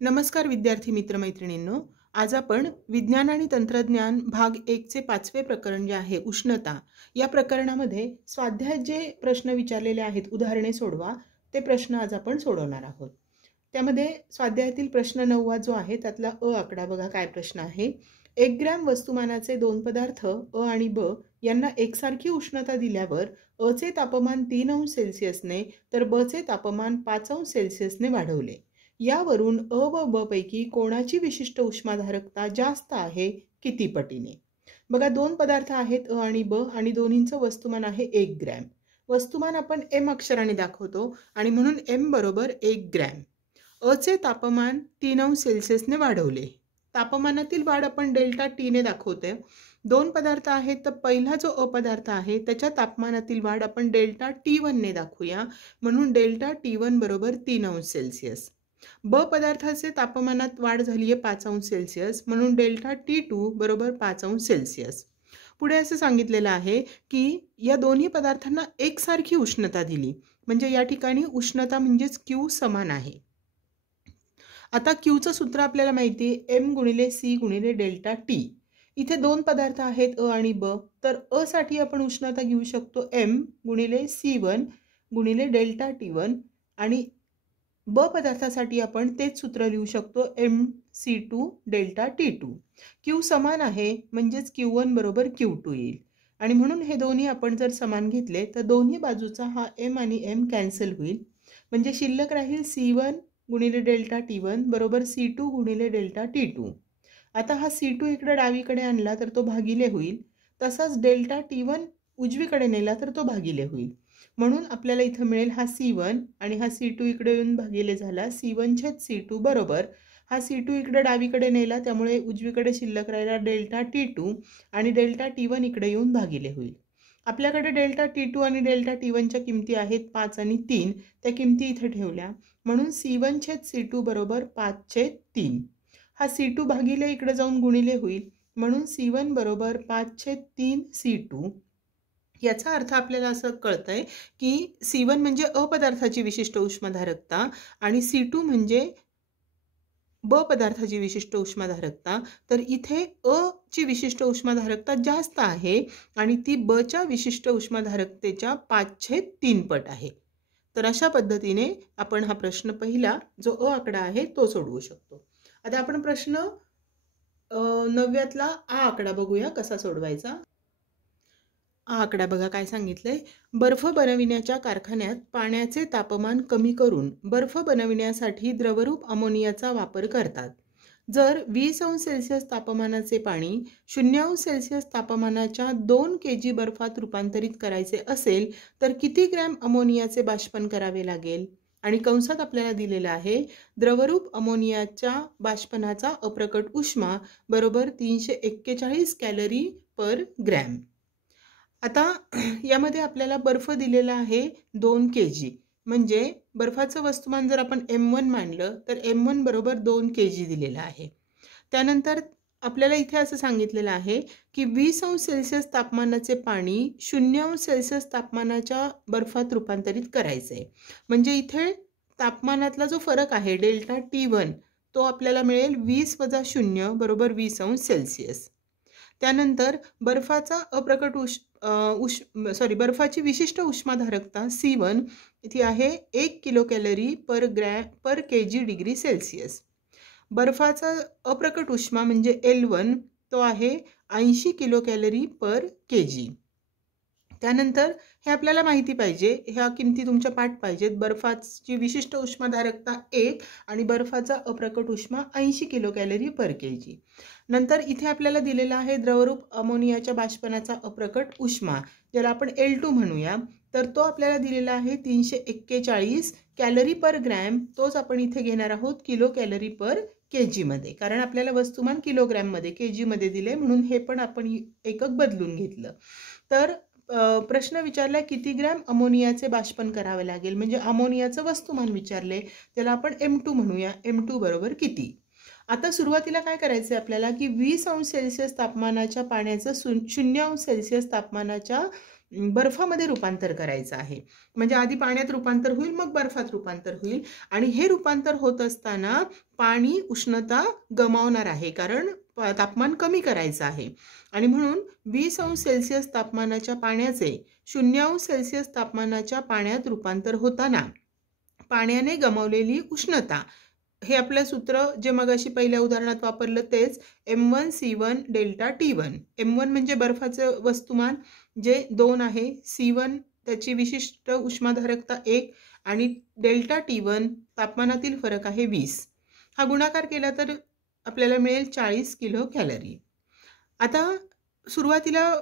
नमस्कार विद्यार्थी मित्रमैत्रिणींनो. आज आपण विज्ञान आणि तंत्रज्ञान भाग 1 चे 5वे प्रकरण जे आहे उष्णता, या प्रकरणामध्ये स्वाध्यायात जे प्रश्न विचारलेले आहेत उदाहरणे सोडवा, ते प्रश्न आज आपण सोडवणार आहोत. त्यामध्ये स्वाध्यायातील प्रश्न 9वा जो आहे त्यातला अ आकडा बघा काय प्रश्न आहे. 1 ग्रॅम वस्तुमानाचे दोन पदार्थ अ आणि ब यांना एकसारखी उष्णता दिल्यावर अ चे तापमान 3 अंश सेल्सिअसने तर ब चे तापमान 5 अंश सेल्सिअसने वाढवले. यावरून अ व ब पैकी कोणाची विशिष्ट उष्माधारकता जास्त आहे किती पटीने. बघा दोन पदार्थ आहेत अ आणि ब आणि दोन्हींचं वस्तुमान आहे 1 ग्रॅम. वस्तुमान आपण एम अक्षराने दाखवतो आणि म्हणून एम बरोबर 1 ग्रॅम. अ चे तापमान 3 अंश सेल्सिअसने वाढवले. तापमानातील वाढ आपण डेल्टा टी ने दाखवतोय. दोन पदार्थ आहेत तर पहिला जो अ पदार्थ आहे त्याच्या तापमानातील वाढ आपण डेल्टा T1 ने दाखवूया, म्हणून डेल्टा T1 बरोबर 3 अंश सेल्सिअस. ब पदार्थाचे तापमानात वाढ झाली आहे 5 अंश सेल्सिअस, म्हणून डेल्टा T2 बरोबर 5 अंश सेल्सिअस. पुढे असं सांगितलेलं आहे की या दोन्ही पदार्थांना एकसारखी उष्णता दिली, म्हणजे या ठिकाणी उष्णता म्हणजेच Q समान आहे. आता Qचं सूत्र आपल्याला माहिती आहे M गुणिले C गुणिले डेल्टा T. इथे दोन पदार्थ आहेत अ आणि ब, तर अ साठी आपण उष्णता घेऊ शकतो M गुणिले C1 गुणिले डेल्टा T1 आणि ब पदार्थासाठी आपण तेच सूत्र लिहू शकतो MC2 डेल्टा T2. Q समान आहे म्हणजेच Q1 बरोबर Q2 येईल आणि म्हणून हे दोन्ही आपण जर समान घेतले तर दोन्ही बाजूचा हा M आणि M कॅन्सल होईल, म्हणजे शिल्लक राहील C1 गुणिले डेल्टा T1 बरोबर C2 गुणिले डेल्टा T2. आता हा C2 इकडे डावीकडे आणला तर तो भागिले होईल, तसाच डेल्टा T1 उजवीकडे नेला तर तो भागिले होईल, म्हणून आपल्याला इथं मिळेल हा C1 आणि हा C2 इकडे येऊन भागिले झाला. C1 छेद C2 बरोबर हा C2 इकडे डावीकडे नेला त्यामुळे उजवीकडे शिल्लक राहिला डेल्टा T2 आणि डेल्टा T1 इकडे येऊन भागिले होईल. आपल्याकडे डेल्टा T2 आणि डेल्टा T1च्या किमती आहेत 5 आणि 3, त्या किमती इथे ठेवल्या, म्हणून C1 छेद C2 बरोबर 5 छेद 3. हा C2 भागिले इकडे जाऊन गुणिले होईल, म्हणून C1 बरोबर 5 छेद 3 C2. याचा अर्थ आपल्याला असं कळतंय की C1 म्हणजे अ पदार्थाची विशिष्ट उष्माधारकता आणि C2 म्हणजे ब पदार्थाची विशिष्ट उष्माधारकता. तर इथे अ ची विशिष्ट उष्माधारकता जास्त आहे आणि ती ब च्या विशिष्ट उष्माधारकतेच्या 5/3 पट आहे. तर अशा पद्धतीने आपण हा प्रश्न पहिला जो अ आकडा आहे तो सोडवू शकतो. आता आपण प्रश्न 9व्यातला आ आकडा बघूया कसा सोडवायचा. हा आकडा बघा काय सांगितलंय. बर्फ बनविण्याच्या कारखान्यात पाण्याचे तापमान कमी करून बर्फ बनविण्यासाठी द्रवरूप अमोनियाचा वापर करतात. जर 20 अंश सेल्सिअस तापमानाचे पाणी 0 अंश सेल्सिअस तापमानाच्या 2 kg बर्फात रूपांतरित करायचे असेल तर किती ग्रॅम अमोनियाचे बाष्पन करावे लागेल. आणि कंसात आपल्याला दिलेला आहे द्रवरूप अमोनियाच्या बाष्पनाचा अप्रकट उष्मा बरोबर 341 कॅलरी पर ग्रॅम. आता यामध्ये आपल्याला बर्फ दिलेला आहे 2 kg, म्हणजे बर्फाचं वस्तुमान जर आपण M1 मानलं तर M1 बरोबर 2 kg दिलेला आहे. त्यानंतर आपल्याला इथे असं सांगितलेलं आहे की 20 अंश सेल्सिअस तापमानाचे पाणी 0 अंश सेल्सिअस तापमानाच्या बर्फात रूपांतरित करायचे, म्हणजे इथे तापमानातला जो फरक आहे डेल्टा T1 तो आपल्याला मिळेल 20 - 0 बरोबर 20 अंश सेल्सिअस. त्यानंतर बर्फाचा अप्रकट बर्फाची विशिष्ट उष्माधारकता C1 इथे आहे 1 kilo calorie per kg degree Celsius. बर्फाचा अप्रकट उष्मा म्हणजे L1 तो आहे 80 किलो कॅलरी पर kg. त्यानंतर हे आपल्याला माहिती पाहिजे, ह्या किमती तुमच्या पाठ पाहिजेत. बर्फाची विशिष्ट उष्माधारकता 1 आणि बर्फाचा अप्रकट उष्मा 80 किलो कॅलरी पर kg. नंतर इथे आपल्याला दिलेला आहे द्रवरूप अमोनियाच्या बाष्पनाचा अप्रकट उष्मा, ज्याला आपण L2 म्हणूया, तर तो आपल्याला दिलेला आहे 341 कॅलरी पर ग्रॅम. तोच आपण इथे घेणार आहोत किलो कॅलरी पर kg मध्ये, कारण आपल्याला वस्तुमान किलोग्रॅम मध्ये kg मध्ये दिले म्हणून हे पण आपण एकक बदलून घेतलं. तर प्रश्न विचारला किती ग्रॅम अमोनियाचे बाष्पन करावे लागेल, म्हणजे अमोनियाचं वस्तुमान विचारले, त्याला आपण M2 म्हणूया. M2 बरोबर किती. आता सुरुवातीला काय करायचं आपल्याला की 20 अंश सेल्सिअस तापमानाच्या पाण्याचं 0 अंश सेल्सिअस तापमानाच्या बर्फामध्ये रूपांतर करायचं आहे. म्हणजे आधी पाण्यात रूपांतर होईल, मग बर्फात रूपांतर होईल. आणि हे रूपांतर होत असताना पाणी उष्णता गमावणार आहे, कारण तापमान कमी करायचं आहे. आणि म्हणून 20 अंश सेल्सिअस तापमानाच्या पाण्याचे 0 अंश सेल्सिअस तापमानाच्या पाण्यात रूपांतर होताना पाण्याने गमावलेली उष्णता, हे आपलं सूत्र जे मगाशी पहिल्या उदाहरणात वापरलं तेच, M1C1 डेल्टा T1. M1 म्हणजे बर्फाचं वस्तुमान जे 2 आहे, C1 त्याची विशिष्ट उष्माधारकता 1 आणि डेल्टा T1 तापमानातील फरक आहे 20. हा गुणाकार केला तर आपल्याला मिळेल 40 किलो कॅलरी. आता सुरुवातीला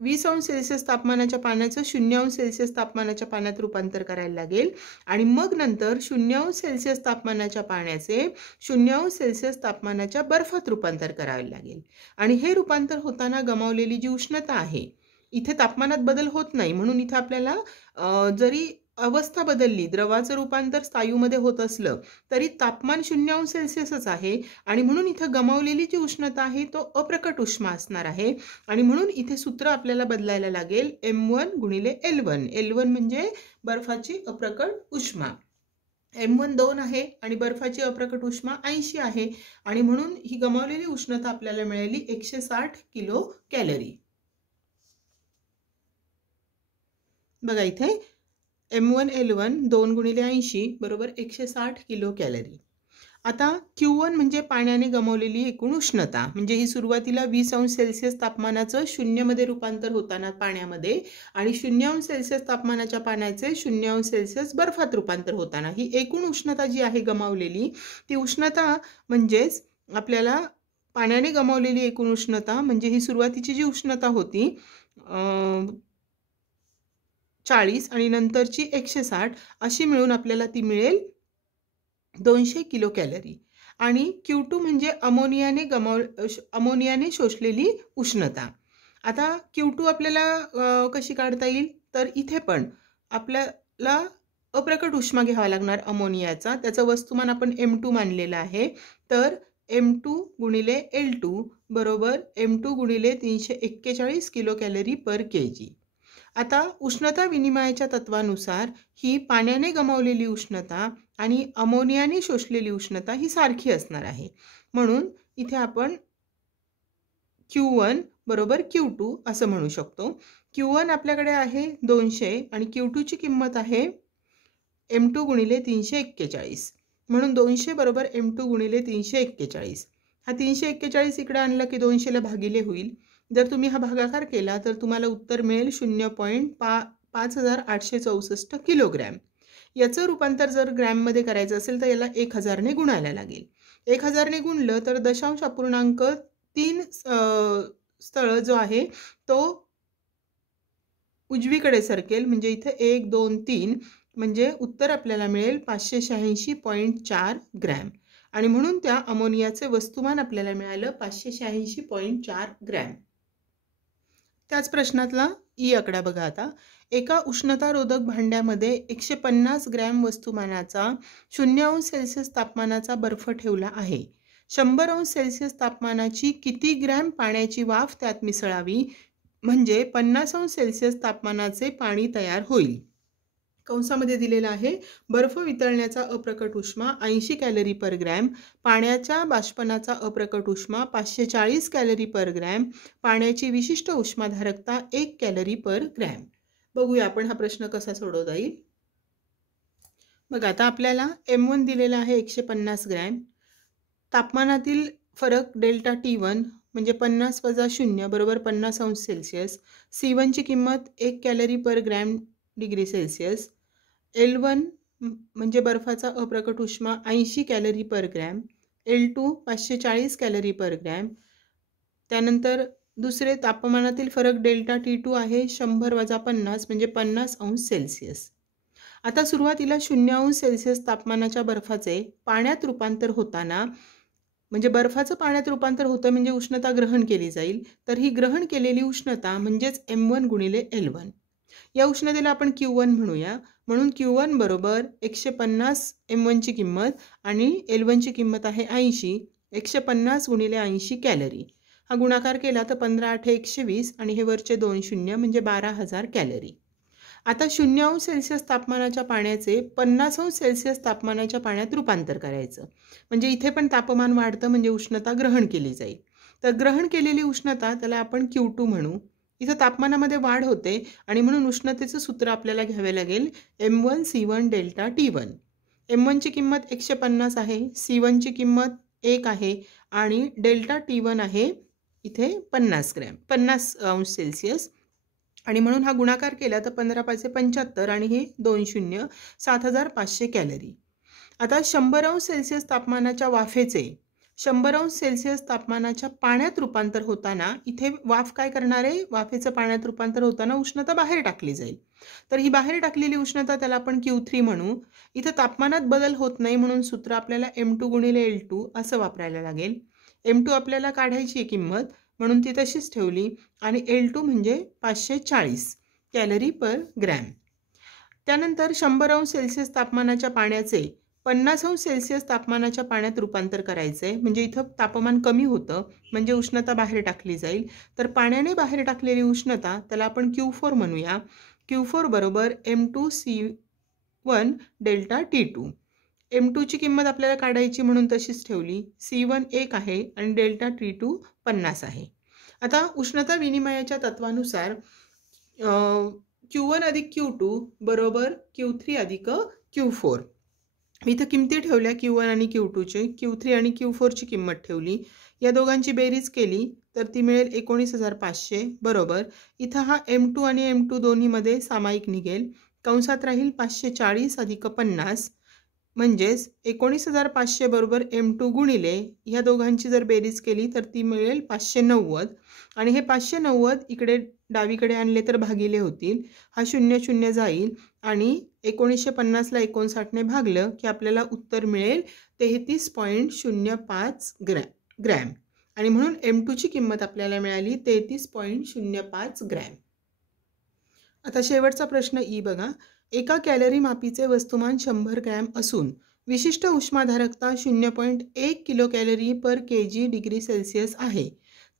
20 अंश सेल्सिअस तापमानाच्या पाण्याचं 0 अंश सेल्सिअस तापमानाच्या पाण्यात रूपांतर करायला लागेल आणि मग नंतर 0 अंश सेल्सिअस तापमानाच्या पाण्याचे 0 अंश सेल्सिअस तापमानाच्या बर्फात रूपांतर करावे लागेल. आणि हे रूपांतर होताना गमावलेली जी उष्णता आहे, इथे तापमानात बदल होत नाही, म्हणून इथे आपल्याला जरी अवस्था बदलली, द्रवाचं रूपांतर स्थायूमध्ये होत असलं तरी तापमान 0 अंश सेल्सिअसच आहे आणि म्हणून इथं गमावलेली जी उष्णता आहे तो अप्रकट उष्मा असणार आहे. आणि म्हणून इथे सूत्र आपल्याला बदलायला लागेल, M1 गुणिले L1. L1 म्हणजे बर्फाची अप्रकट उष्मा, M1 2 आहे आणि बर्फाची अप्रकट उष्मा 80 आहे. आणि म्हणून ही गमावलेली उष्णता आपल्याला मिळाली 160 किलो कॅलरी. बघा इथे M1 L1 2 गुणिले 80 बरोबर 160 किलो कॅलरी. आता Q1 म्हणजे पाण्याने गमावलेली एकूण उष्णता, म्हणजे ही सुरुवातीला 20 अंश सेल्सिअस तापमानाचं 0 मध्ये रूपांतर होताना पाण्यामध्ये आणि 0 अंश सेल्सिअस तापमानाच्या पाण्याचे 0 अंश सेल्सिअस बर्फात रूपांतर होताना ही एकूण उष्णता जी आहे गमावलेली, ती उष्णता म्हणजेच आपल्याला पाण्याने गमावलेली एकूण उष्णता म्हणजे ही सुरुवातीची जी उष्णता होती 40 आणि नंतरची 160 अशी मिळून आपल्याला ती मिळेल 200 किलो कॅलरी. आणि Q2 म्हणजे अमोनियाने शोषलेली उष्णता. आता Q2 आपल्याला कशी काढता येईल, तर इथे पण आपल्याला अप्रकट उष्मा घ्यावा लागणार अमोनियाचा, त्याचं वस्तुमान आपण M2 मानलेलं आहे. तर M2 गुणिले L2 बरोबर M2 गुणिले 341 किलो कॅलरी पर kg. आता उष्णता विनिमयाच्या तत्वानुसार ही पाण्याने गमावलेली उष्णता आणि अमोनियाने शोषलेली उष्णता ही सारखी असणार आहे. म्हणून इथे आपण Q1 बरोबर Q2 असं म्हणू शकतो. Q1 आपल्याकडे आहे 200 आणि Q2 ची किंमत आहे M2 गुणिले 341, म्हणून 200 बरोबर M2 गुणिले 341. हा 341 इकडे आणला की 200ला भागिले होईल. जर तुम्ही हा भागाकार केला तर तुम्हाला उत्तर मिळेल 0.5864 किलोग्रॅम. याचं रूपांतर जर ग्रॅममध्ये करायचं असेल तर याला 1000ने गुणायला लागेल. 1000ने गुणलं तर दशांश अपूर्णांक 3 स्थळ जो आहे तो उजवीकडे सरकेल, म्हणजे इथे 1 2 3, म्हणजे उत्तर आपल्याला मिळेल 586.4 ग्रॅम. आणि म्हणून त्या अमोनियाचे वस्तुमान आपल्याला मिळालं 586.4 ग्रॅम. त्याच प्रश्नातला ई आकडा बघा. आता एका उष्णतारोधक भांड्यामध्ये 150 ग्रॅम वस्तुमानाचा 0 अंश सेल्सिअस तापमानाचा बर्फ ठेवला आहे. 100 अंश सेल्सिअस तापमानाची किती ग्रॅम पाण्याची वाफ त्यात मिसळावी म्हणजे 50 अंश सेल्सिअस तापमानाचे पाणी तयार होईल. कंसामध्ये दिलेला आहे, बर्फ वितळण्याचा अप्रकट उष्मा 80 कॅलरी पर ग्रॅम, पाण्याच्या बाष्पनाचा अप्रकट उष्मा 540 कॅलरी पर ग्रॅम, पाण्याची विशिष्ट उष्माधारकता 1 कॅलरी पर ग्रॅम. बघूया आपण हा प्रश्न कसा सोडवता येईल. बघा आता आपल्याला M1 दिलेला आहे 150 ग्रॅम, तापमानातील फरक डेल्टा T1 म्हणजे 50 वजा 0 बरोबर 50 अंश सेल्सिअस, C1 ची किंमत 1 कॅलरी पर ग्रॅम डिग्री सेल्सिअस, L1 म्हणजे बर्फाचा अप्रकट उष्मा 80 कॅलरी पर ग्रॅम, L2 540 कॅलरी पर ग्रॅम. त्यानंतर दुसरे तापमानातील फरक डेल्टा T2 आहे 100 वजा 50 म्हणजे 50 अंश सेल्सिअस. आता सुरुवातीला 0 अंश सेल्सिअस तापमानाच्या बर्फाचे पाण्यात रूपांतर होताना, म्हणजे बर्फाचं पाण्यात रूपांतर होतं म्हणजे उष्णता ग्रहण केली जाईल, तर ही ग्रहण केलेली उष्णता म्हणजेच M1 गुणिले L1. या उष्णतेला आपण Q1 म्हणूया. म्हणून Q1 बरोबर 150 M1 ची किंमत आणि L1 ची किंमत आहे 80, 150 गुणिले 80 कॅलरी. हा गुणाकार केला तर 15 8 120 आणि हे वरचे 2 शून्य म्हणजे 12,000 कॅलरी. आता 0° तापमानाच्या पाण्याचे 50° तापमानाच्या पाण्यात रूपांतर करायचं. म्हणजे इथे पण तापमान वाढतं म्हणजे उष्णता ग्रहण केली जाईल. तर ग्रहण केलेली उष्णता त्याला आपण Q2 म्हणू. इथं तापमानामध्ये वाढ होते आणि म्हणून उष्णतेचं सूत्र आपल्याला घ्यावे लागेल M1 C1 delta T1. M1 ची किंमत 150 आहे, C1 ची किंमत 1 आहे आणि डेल्टा T1 आहे इथे 50°C आणि म्हणून हा गुणाकार केला तर 15 5 75 आणि हे 2 शून्य 7500 कॅलरी. आता 100°C तापमानाच्या वाफेचे 100°C तापमानाच्या पाण्यात रूपांतर होताना इथे वाफ काय करणार आहे, वाफेचं पाण्यात रूपांतर होताना उष्णता बाहेर टाकली जाईल. तर ही बाहेर टाकलेली उष्णता त्याला आपण Q3 म्हणू. इथं तापमानात बदल होत नाही म्हणून सूत्र आपल्याला M2 गुणिले L2 असं वापरायला लागेल. M2 आपल्याला काढायची आहे किंमत म्हणून ती तशीच ठेवली आणि L2 म्हणजे 540 कॅलरी पर ग्रॅम. त्यानंतर 100°C तापमानाच्या पाण्याचे 50°C तापमानाच्या पाण्यात रूपांतर करायचं आहे. म्हणजे इथं तापमान कमी होतं म्हणजे उष्णता बाहेर टाकली जाईल. तर पाण्याने बाहेर टाकलेली उष्णता त्याला आपण Q4 म्हणूया. Q4 बरोबर M2 C1 delta T2. M2 ची किंमत आपल्याला काढायची म्हणून तशीच ठेवली. C1 1 आहे आणि डेल्टा T2 50 आहे. आता उष्णता विनिमयाच्या तत्वानुसार Q1 अधिक Q2 बरोबर Q3 अधिक Q4. मी इथं किमती ठेवल्या Q1 आणि Q2चे. Q3 आणि Q4 ची किंमत ठेवली. या दोघांची बेरीज केली तर ती मिळेल 19,500 बरोबर. इथं हा M2 आणि M2 दोन्हीमध्ये सामायिक निघेल. कंसात राहील 540 अधिक 50 म्हणजेच 19,500 बरोबर M2 गुणिले ह्या दोघांची जर बेरीज केली तर ती मिळेल 590 आणि हे 590 इकडे डावीकडे आणले तर भागिले होतील. हा 0 0 जाईल आणि 1950ला 59ने भागलं की आपल्याला उत्तर मिळेल 33.05 ग्रॅम आणि म्हणून M2 ची किंमत आपल्याला मिळाली 33.05 ग्रॅम. आता शेवटचा प्रश्न ई बघा. एका कॅलरी मापीचे वस्तुमान 100 ग्रॅम असून विशिष्ट उष्माधारकता 0.1 kilo calorie per kg degree Celsius आहे.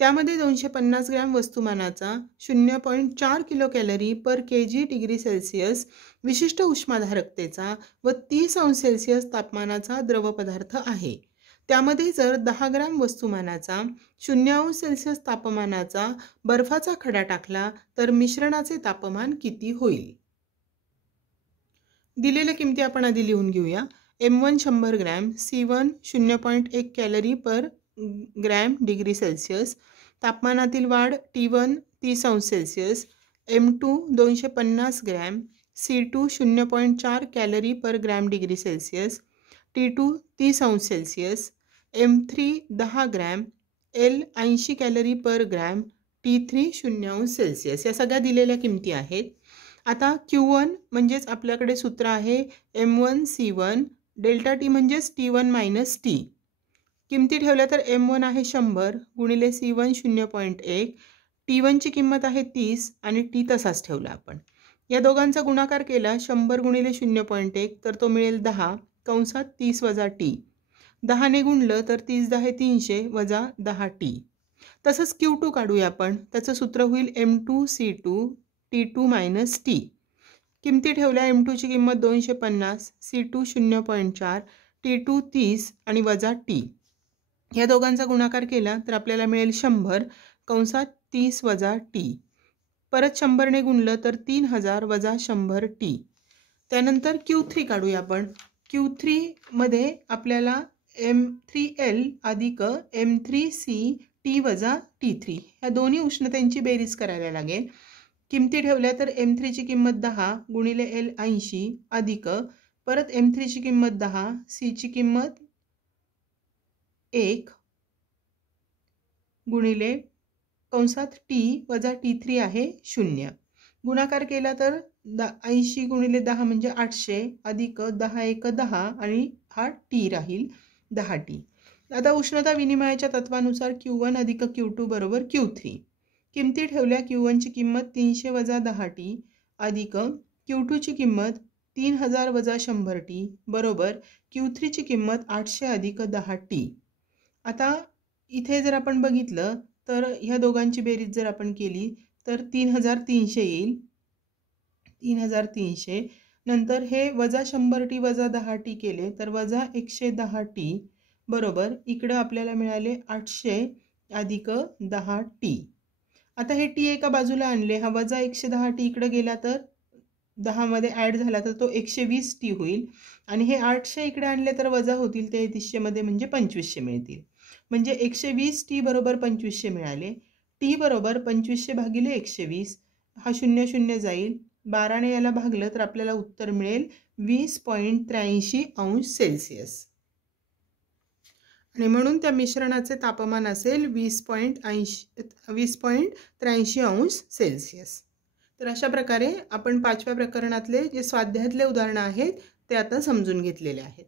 त्यामध्ये 250 ग्रॅम वस्तुमानाचा 0.4 kilo calorie per kg degree Celsius विशिष्ट उष्माधारकतेचा व 30°C तापमानाचा द्रव पदार्थ आहे. त्यामध्ये जर 10 ग्रॅम वस्तुमानाचा 0°C तापमानाचा बर्फाचा खडा टाकला तर मिश्रणाचे तापमान किती होईल? दिलेल्या किमती आपण आधी लिहून घेऊया. M1 100 ग्रॅम, C1 0.1 कॅलरी पर ग्रॅम डिग्री सेल्सिअस, तापमानातील वाढ T1 30°C, M2 250 gram, C2 0.4 calorie पर gram degree Celsius, T2 30°C, M3 10 gram, L 80 calorie पर ग्रॅम, T3 0°C. या सगळ्या दिलेल्या किमती आहेत. आता Q1 म्हणजेच आपल्याकडे सूत्र आहे M1 C1 डेल्टा T म्हणजेच T1 मायनस T. किमती ठेवल्या तर M1 आहे 100 गुणिले C1 0.1, T1 ची किंमत आहे 30 आणि T तसाच ठेवला आपण. या दोघांचा गुणाकार केला 100 गुणिले 0.1 तर तो मिळेल 10 कंसात 30 वजा T. 10 ने गुणलं तर 30 10 300 वजा 10 T. तसंच Q2 काढूया आपण. त्याचं सूत्र होईल M2 C2 T2 minus T. किमती ठेवल्या M2 ची किंमत 250, C2 0.4, T2 30 आणि वजा T. या दोघांचा गुणाकार केला तर आपल्याला मिळेल 100 कंसात 30 वजा T. परत 100 ने गुणलं तर 3000 वजा 100 T. त्यानंतर Q3 काढूया आपण. Q3 मध्ये आपल्याला M3L अधिक M3C T वजा T3 ह्या दोन्ही उष्णतेची बेरीज करायला लागेल. किमती ठेवल्या तर M3 ची किंमत 10 गुणिले L 80 अधिक परत M3 ची किंमत 10, C ची किंमत 1 गुणिले कंसात T वजा T3 आहे 0. गुणाकार केला तर 80 गुणिले 10 म्हणजे 800 अधिक 10 1 10 आणि हा T राहील 10 T. आता उष्णता विनिमयाच्या तत्वानुसार Q1 अधिक Q2 बरोबर Q3. किमती ठेवल्या Q1 ची किंमत 300 वजा 10 T अधिक Q2 ची किंमत 3000 वजा 100 T बरोबर Q3 ची किंमत 800 अधिक 10 T. आता इथे जर आपण बघितलं तर ह्या दोघांची बेरीज जर आपण केली तर 3300 येईल. 3300 नंतर हे वजा 100t वजा 10t केले तर वजा 110t बरोबर इकडं आपल्याला मिळाले 800 अधिक 10t. आता हे टी एका बाजूला आणले, हा वजा 110t इकडे गेला तर 10 मध्ये ॲड झाला तर तो 120t होईल आणि हे 800 इकडे आणले तर वजा होतील 3300 मध्ये म्हणजे 2500 मिळतील. म्हणजे 120t बरोबर 2500 मिळाले. टी बरोबर 2500 भागिले 120 हा 0 0 जाईल. 12ने याला भागलं तर आपल्याला उत्तर मिळेल 20.83°C आणि म्हणून त्या मिश्रणाचे तापमान असेल 20.83°C. तर अशा प्रकारे आपण 5व्या प्रकरणातले जे स्वाध्यायातले उदाहरणं आहेत ते आता समजून घेतलेले आहेत.